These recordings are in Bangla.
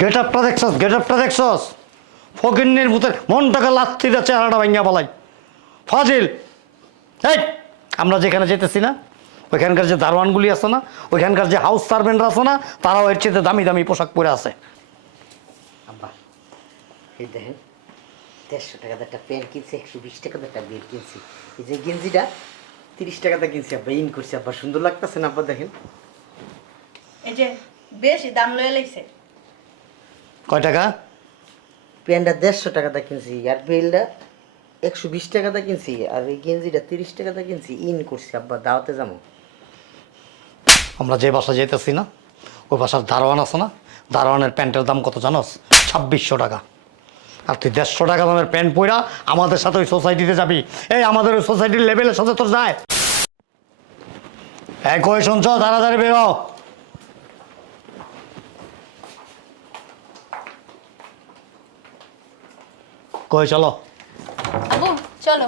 গেট আপটা দেখছস গেট আপটা দেখছস ফকিন্নির ভূতের মনটাকে লাত্তিটা চেহারাটা ভাঙ্গা বলাই। ফাজিল। এই আমরা যেখানে যেতেছি না ওইখানকার যে দারোয়ানগুলি আছে না ওইখানকার যে হাউস সার্ভেন্টরা আছে না তারাও এর চেয়ে দামি দামি পোশাক পরে আছে। আব্বা এই দেখেন দেড়শো টাকাতে একটা প্যান্ট কিনছি একশো বিশ টাকাতে একটা বেড কিনছি। এই যে গেঞ্জিটা তিরিশ টাকাতে কিনছি আব্বা ইন করছি আব্বা সুন্দর লাগতেছে না আব্বা দেখেন। এই যে বেশি দাম লয়ে লাইছে। কয় টাকা? প্যান্টটা দেড়শো টাকাতে কিনছি আর বেলটা একশো বিশ টাকাতে কিনছি আর এই গেঞ্জিটা তিরিশ টাকাতে কিনছি। ইন করছি আব্বা দাওয়াতে যাব। আমরা যে বাসা যেতেছি না ওই বাসার দারোয়ান আছে না দারোয়ানের প্যান্টের দাম কত জানোস? ছাব্বিশশো টাকা। আর তুই দেড়শো টাকা দামের প্যান্ট পইরা আমাদের সাথে ওই সোসাইটিতে যাবি। এই আমাদের ওই সোসাইটির লেভেলের সাথে তোর যায়। এক কই শুনছ? তাড়াতাড়ি বেরো। কই চলো। আবু চলো।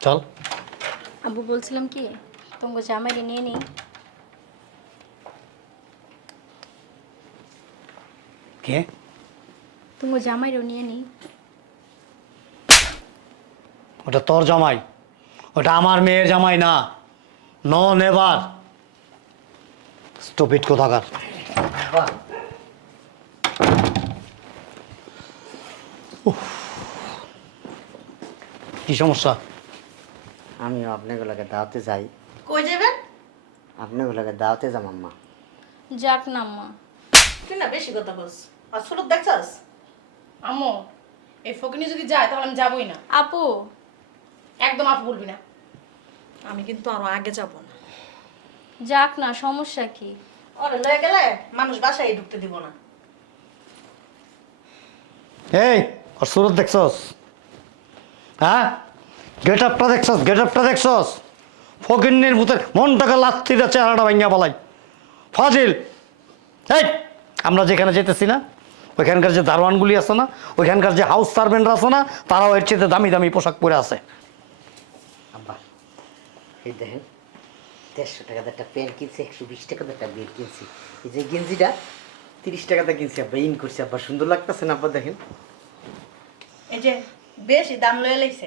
চল। আবু বলছিলাম কি তোমাকে জামাইরে নিয়ে নিই। কে? তোমাকে জামাইরও নিয়ে নিই। ওটা তোর জামাই। ওটা আমার মেয়ের জামাই না। নো নেভার স্টুপিড কোথাকার। কি সমস্যা? আমিও আপনাগুলোকে দাওয়াতে যাই। কই যাবেন? আপনাগুলোকে দাওয়াতে যাম আম্মা। যাক না মা তুই না বেশি কথা বলছ আর সুরত দেখছস? আম্মু এই ফকিনি যদি যায় তাহলে আমি যাবই না। আপু। একদম আপু বলবি না। আমি কিন্তু আরও আগে যাব না। যাক না সমস্যা কি? ওরে লয়ে গেলে মানুষ বাসায় ঢুকতে দিব না। এই আর সুরত দেখছস? হ্যাঁ? গেট আপটা দেখছস? গেট আপটা দেখছস? ফকিন্নির ভূতের মনটাকে লাত্তিটা চেহারাটা ভাঙ্গা বলাই ফাজিল! এই, আমরা যেখানে যেতেছি না, ওইখানকার যে দারোয়ানগুলি আছে না, ওইখানকার যে হাউস সার্ভেন্টরা আছে না, তারাও এর চেয়ে দামি দামি পোশাক পরে আছে। এই দেখেন, দেড়শো টাকাতে একটা প্যান্ট কিনছি, একশো বিশ টাকাতে একটা বেড কিনছি। এই যে গেঞ্জিটা, তিরিশ টাকাতে কিনছি, আব্বা, ইন করছি, আব্বা, সুন্দর লাগতেছে না, আব্বা, দেখেন। এই যে বেশি দাম লয়ে লাইছে।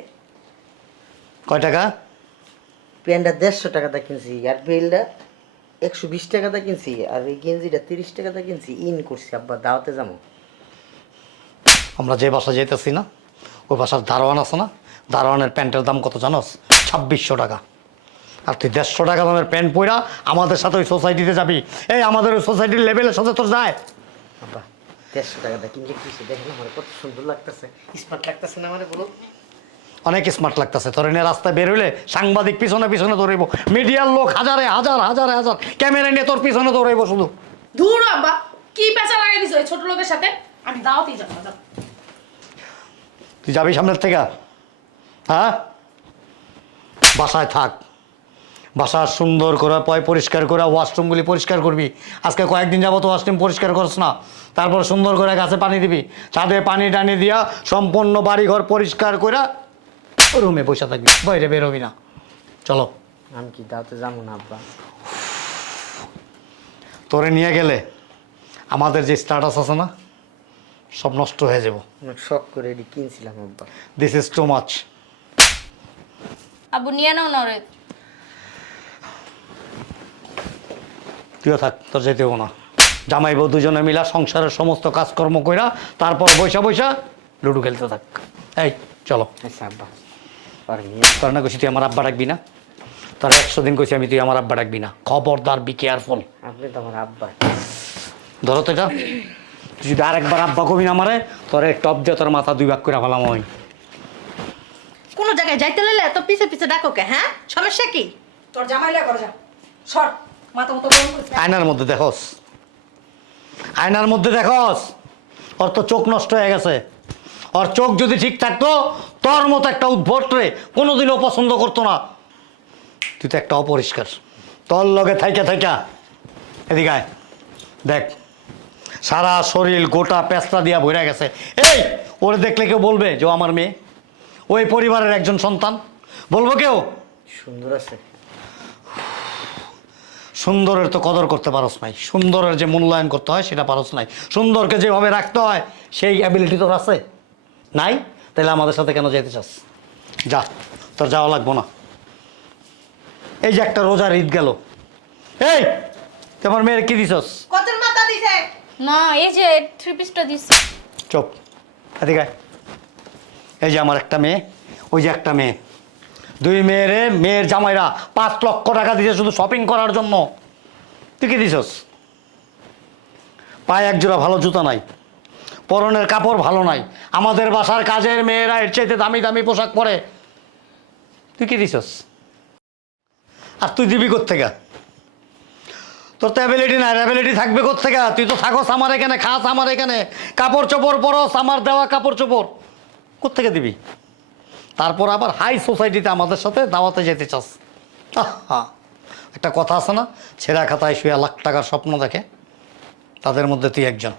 কয় টাকা? প্যান্টটা দেড়শো টাকাতে কিনছি আর বেলটা একশো বিশ টাকাতে কিনছি আর এই গেঞ্জিটা তিরিশ টাকাতে কিনছি ইন করছি আব্বা দাওয়াতে যাব। আমরা যে বাসা যেতেছি না ওই বাসার দারোয়ান আছে না দারোয়ানের প্যান্টের দাম কত জানোস? ছাব্বিশশো টাকা। আর তুই দেড়শো টাকা দামের প্যান্ট পইরা আমাদের সাথে ওই সোসাইটিতে যাবি। এই আমাদের ওই সোসাইটির লেভেলের সাথে তোর যায়। আব্বা দেড়শো কিনলে কিছু দেখেন আমার কত সুন্দর লাগতেছে। স্মার্ট লাগতেছে না আমার বলো অনেক স্মার্ট লাগতেছে। তোর রাস্তায় বের হইলে সাংবাদিক পিছনে পিছনে দৌড়াইব। মিডিয়ার লোক হাজারে হাজার হাজারে হাজার। ক্যামেরা নিয়ে তোর পিছনে দৌড়াইব শুধু। দূর আব্বা কি পেঁচা লাগাই দিছো এই ছোট লোকের সাথে? আমি দাওয়াতেই যাব না তুই যাবি সামনের থেকে? হ্যাঁ? বাসায় থাক। বাসা সুন্দর করে পয় পরিষ্কার করে ওয়াশরুমগুলি পরিষ্কার করবি। আজকে কয়েকদিন যাব তো ওয়াশরুম পরিষ্কার করছ না। তারপর সুন্দর করে গাছে পানি দিবি। ছাদে পানি টানি দিয়া সম্পূর্ণ বাড়িঘর পরিষ্কার করে রুমে বসে থাকবি। বাইরে বেরোবি না। চলো। আমি কি দাওয়াতে যাব না আব্বা? তোরে নিয়ে গেলে আমাদের যে স্ট্যাটাস আছে না সব নষ্ট হয়ে যাব। অনেক শখ করে এটি কিনছিলাম আব্বা। This is too much Abu নিয়ে নাও না তুইও থাক তোর যেতে হব না। জামাই বউ দুজনে মিলা সংসারের সমস্ত কাজকর্ম কইরা তারপর বৈশা বৈশা লুডু খেলতে থাক। এই চলো। আচ্ছা তোর না কইছি তুই আমার আব্বা ডাকবি না? তোর একশো দিন কইছি আমি তুই আমার আব্বা ডাকবি না। খবরদার বি কেয়ারফুল আপনি তো আমার আব্বা। ধরো তো এটা। তুই যদি আরেকবার আব্বা কবি না মারে তোর টপ দিয়ে তোর মাথা দুই ভাগ করে ফেলাম আমি। কোনো জায়গায় যাইতে লাইলে তো পিছে পিছে ডাকো কে হ্যাঁ? সমস্যা কি? তোর জামাই লাগে যা। সর। মাথা মতো গরম করিস। আয়নার মধ্যে দেখোস। আয়নার মধ্যে দেখোস। ওর তো চোখ নষ্ট হয়ে গেছে। ওর চোখ যদি ঠিক থাকতো তোর মতো একটা উদ্ভট রে কোনোদিনও পছন্দ করতো না। তুই তো একটা অপরিষ্কার। তোর লগে থাইকা থাইকা। এদিকে আয়। দেখ সারা শরীর গোটা পেঁচটা দিয়া ভরে গেছে। এই ওরে দেখলে কেউ বলবে যে আমার মেয়ে। ওই পরিবারের একজন সন্তান। বলব কেউ? সুন্দর আছে। সুন্দরের তো কদর করতে পারস নাই। সুন্দরের যে মূল্যায়ন করতে হয় সেটা পারস নাই। সুন্দরকে যেভাবে রাখতে হয় সেই অ্যাবিলিটি তোর আছে? নাই? তাহলে আমাদের সাথে কেন যেতে চাস? যা তোর যাওয়া লাগবো না। এই যে একটা রোজার ঈদ গেল। এই তোমার মেয়ের কি দিছস? কত মাথা দিছে। না এই যে থ্রি পিসটা দিচ্ছি চুপ এদিকে এই যে আমার একটা মেয়ে ওই যে একটা মেয়ে। দুই মেয়েরে, মেয়ের জামাইরা পাঁচ লক্ষ টাকা দিয়েছে শুধু শপিং করার জন্য। তুই কি দিছস? পায়ে এক জোড়া ভালো জুতা নাই, পরনের কাপড় ভালো নাই, আমাদের বাসার কাজের মেয়েরা এর চাইতে দামি দামি পোশাক পরে। তুই কি দিছস? আর তুই দিবি কোথেকে তোর তো অ্যাবিলিটি নাই অ্যাবিলিটি থাকবে কোথেকে তুই তো থাকস আমার এখানে, খাস আমার এখানে, কাপড় চোপড় পরস, আমার দেওয়া কাপড় চোপড়। কোথেকে দিবি? তারপর আবার হাই সোসাইটিতে আমাদের সাথে দাওয়াতে যেতে চাস। আহা একটা কথা আছে না? ছেঁড়া খাতায় শুয়ে লাখ টাকার স্বপ্ন দেখে। তাদের মধ্যে তুই একজন।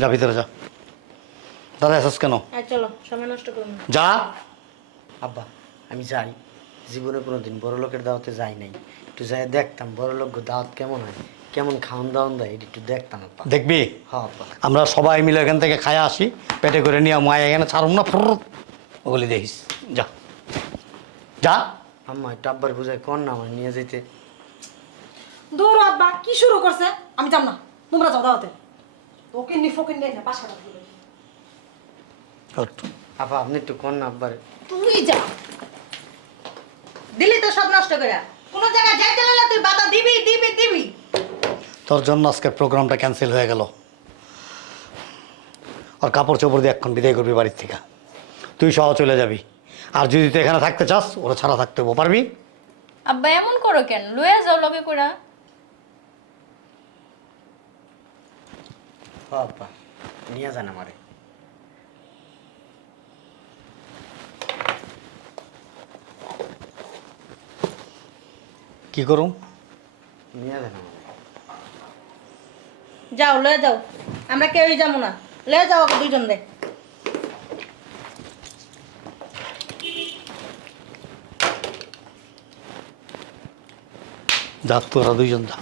যা ভিতরে যা। দাদা এসেস কেন? চলো সময় নষ্ট করো যা। আব্বা আমি যাই। জীবনে কোনো দিন বড় লোকের দাওয়াতে যাই নাই। একটু যাই দেখতাম বড় লোক দাওয়াত কেমন হয়। কেমন খাওয়ান দাওয়ান দেয় এটা একটু দেখতাম আব্বা। দেখবি? হ্যাঁ আব্বা। আমরা সবাই মিলে এখান থেকে খায়া আসি। পেটে করে নিয়ে মায় এখানে ছাড়ুম না। ফুর ওগুলি দেখিস যা। যা। আম্মা একটু আব্বার বুঝায় কর না আমার নিয়ে যেতে দৌড় আব্বা কি শুরু করছে? আমি যাব না তোমরা যাও দাওয়াতে। ওকে নি ফকিন দেয় না পাশা রাখবে ওঠ। আপা আপনি একটু কর না আব্বার। তুই যা। দিলি তো সব নষ্ট করে। কোন জায়গায় যাইতে লাগলে তুই বাধা দিবি দিবি দিবি। তোর জন্য আজকের প্রোগ্রামটা ক্যান্সেল হয়ে গেল। আর কাপড় চোপড় দিয়ে এখন বিদায় করবি বাড়ির থেকে। তুই সহ চলে যাবি। আর যদি তুই এখানে থাকতে চাস ওরা ছাড়া থাকতে হব পারবি। আব্বা এমন করো কেন? লয়ে যাও লগে করে আব্বা নিয়ে যান আমারে। কি করুম? নিয়ে যান আমারে। যাও লয়ে যাও। আমরা কেউই যাব না। লয়ে যাও দুইজন দে যা তোরা দুইজন যা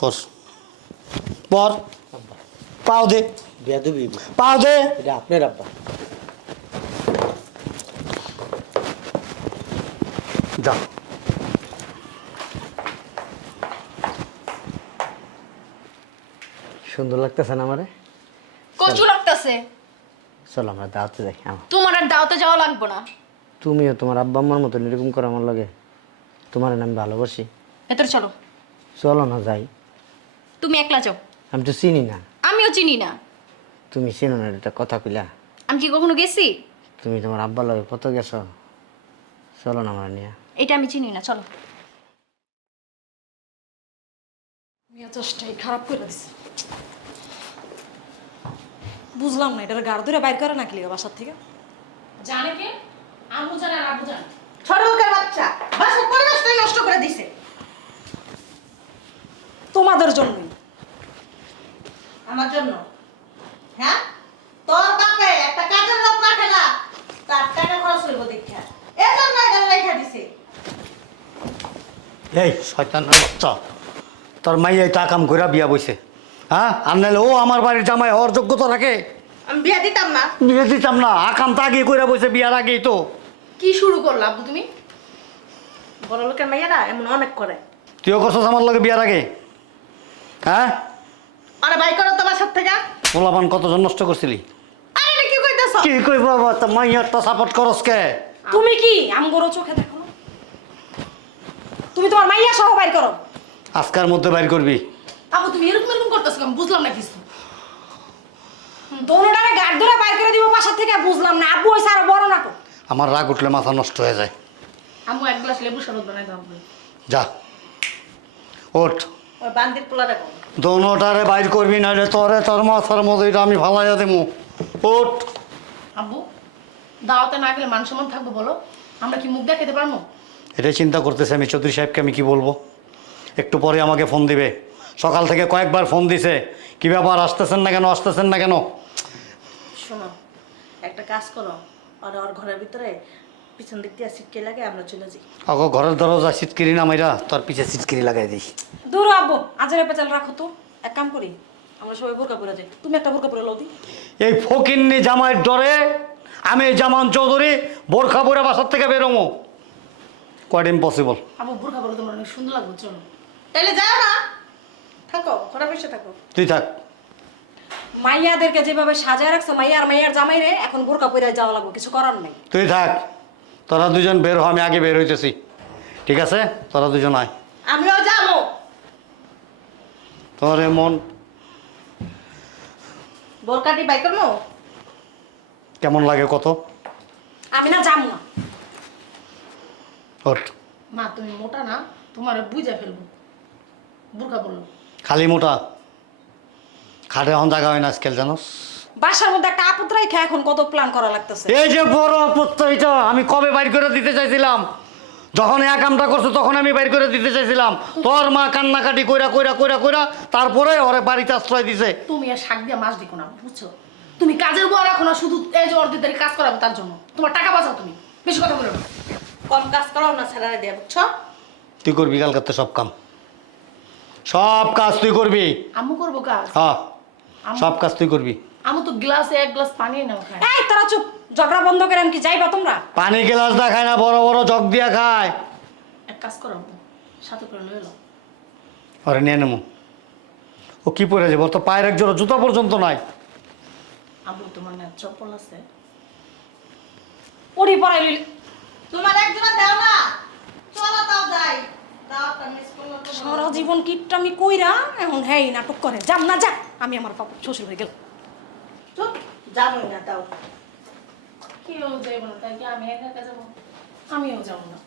বস পর। আব্বা পাও দে। বেদবি পাও দে। এটা আপনার আব্বা। যা। সুন্দর লাগতেছে না আমারে? কচু লাগতেছে। চলো আমরা দাওয়াতে যাই আমার তোমার আর দাওতে যাওয়া লাগবে না। তুমিও তোমার আব্বা আম্মার মতন এরকম করো আমার লগে। তোমার আমি ভালোবাসি। ভেতরে চলো। চলো না যাই। তুমি একলা যাও। আমি তো চিনি না। আমিও চিনি না। তুমি চিনো না এটা কথা কইলা। আমি কি কখনো গেছি? তুমি তোমার আব্বার লগে কত গেছো? চলো না আমার নিয়ে। এটা আমি চিনি না চলো। মেজাজটাই খারাপ করে দিছে। বুঝলাম না এটা গাড় ধরে বাইর করে নাকি লিগা বাসার থেকে? জানে কে? আম্মু জানে আর আব্বু জানে। ছোট লোকের বাচ্চা বাসার পরিবেশটাই নষ্ট করে দিছে। তোমাদের জন্যই। আমার জন্য? হ্যাঁ? তোর বাপে একটা কাজের লোক রাখে না তার টাকা খরচ হইব দীক্ষা। এর জন্য এটা লেখা দিছে। এই শয়তানের বাচ্চা তোর মাইয়াই তা কাম করে বিয়া বইছে। হ্যাঁ? আর নাহলে ও আমার বাড়ির জামাই হওয়ার যোগ্যতা রাখে। আমি বিয়া দিতাম না। বিয়ে দিতাম না আকাম তা আগে করে বইছে বিয়ার আগেই তো। কি শুরু করল আব্বু তুমি? বড় লোকের মেয়েরা এমন অনেক করে। তুইও করছস আমার লগে বিয়ার আগে? হ্যাঁ? আরে বাই করো তো বাসার থেকে। পোলাপান কতজন নষ্ট করছিলি? আরে এটা কি কইতেছ? কি কই বাবা তা মাইয়ারটা সাপোর্ট করস কে? তুমি কি আমগরো চোখে দেখো না? তুমি তোমার মাইয়া সহ বাইর করো। আজকার মধ্যে বাইর করবি। আব্বু তুমি এরকম এরকম করতেছো আমি বুঝলাম না কিছু। দোনোটারে গাড় ধরে বাইর করে দিব বাসার থেকে বুঝলাম না। আব্বু হয়েছে আরও বড় না আমার রাগ উঠলে মাথা নষ্ট হয়ে যায়। আম্মু এক গ্লাস লেবু শরবত বানাই দাও যা। ওঠ। ওই বান্দির পোলা রাখো দোনোটারে বাইর করবি না রে তোরে তোর মাথার মধ্যে আমি ফালাইয়া দেবো ওঠ। আব্বু দাওয়াতে না গেলে মান সম্মান থাকব বলো? আমরা কি মুখ দেখাতে পারব? এটাই চিন্তা করতেছি আমি চৌধুরী সাহেবকে আমি কি বলব? একটু পরে আমাকে ফোন দিবে। সকাল থেকে কয়েকবার ফোন দিছে। কি ব্যাপার আসতেছেন না কেন আসতেছেন না কেন? শোনো একটা কাজ করো। আর ওর ঘরের ভিতরে পিছন দিক দিয়ে সিটকে লাগে আমরা চলে যাই। আগো ঘরের দরজা সিটকিরি না মাইরা তোর পিছে সিটকিরি লাগাই দিই। দূর আব্বু আজের পেঁচাল রাখো তো। এক কাম করি আমরা সবাই বোরকা পরে যাই। তুমি একটা বোরকা পরে লদি এই ফকিন্নি জামাইয়ের ডরে আমি জামান চৌধুরী বোরখা পরে বাসার থেকে বেরোমো কোয়াইট ইম্পসিবল আবু বুড়কা বলে তোমার অনেক সুন্দর লাগবে চলো। তাহলে যাও না। থাকো ঘরে বসে থাকো। তুই থাক। মাইয়াদেরকে যেভাবে সাজায় রাখছো মাইয়া আর মাইয়ার জামাই রে এখন বোরকা পরে যাওয়া লাগবে কিছু করার নাই। তুই থাক। তোরা দুজন বের হ আমি আগে বের হইতেছি। ঠিক আছে? তোরা দুজন আয়। আমিও যাব। তোর মন বোরকাটি বাই করব? কেমন লাগে কত? আমি না যাম না। ওঠ। মা তুমি মোটা না তোমার বুঝা ফেলব। বুড়কা বলল খালি মোটা। খাটে এখন জায়গা হয় না আজকাল জানোস? বাসার মধ্যে একটা আপদ রেখে এখন কত প্ল্যান করা লাগতেছে। এই যে বড় এটা আমি কবে বাইর করে দিতে চাইছিলাম? যখন এক কামটা করছ তখন আমি বাইর করে দিতে চাইছিলাম। তোর মা কান্নাকাটি কইরা কইরা কইরা কইরা তারপরে ওরে বাড়িতে আশ্রয় দিছে। তুমি আর শাক দিয়ে মাছ দিকো না বুঝছ? তুমি কাজের বউ রাখো না শুধু এই যে অর্ধেক কাজ করাবো তার জন্য। তোমার টাকা বাঁচাও তুমি বেশি কথা বলো না। কম কাজ করাও না স্যালারি দিয়ে বুঝছ? তুই করবি কাল করতে সব কাম। সব কাজ তুই করবি। আম্মু করব কাজ? হ্যাঁ সব কাজ তুই করবি। আমু তো গ্লাসে এক গ্লাস পানি নাও খায়। এই তোরা চুপ। ঝগড়া বন্ধ করে আমি কি যাইবা তোমরা? পানি গ্লাস দা খায় না বড় বড় জগ দিয়া খায়। এক কাজ করো সাথে করে নাও ওরে নিয়ে নেব ও কি পরে যাব? ওর তো পায়ের এক জোড়া জুতা পর্যন্ত নাই। আবু তোমার না চপ্পল আছে। পড়ি পড়াই লইলে তোমার একজনে দাও না চলো তাও যাই দাওয়াটা মিস করল তো সারা কিটটা আমি কইরা এখন হেই নাটক করে। যাম না যা আমি আমার বাবা শ্বশুর হয়ে গেলাম। চুপ যাবই না তাও কেউ যাইব না তাই কি আমি একা একা যাব? আমিও যাব না।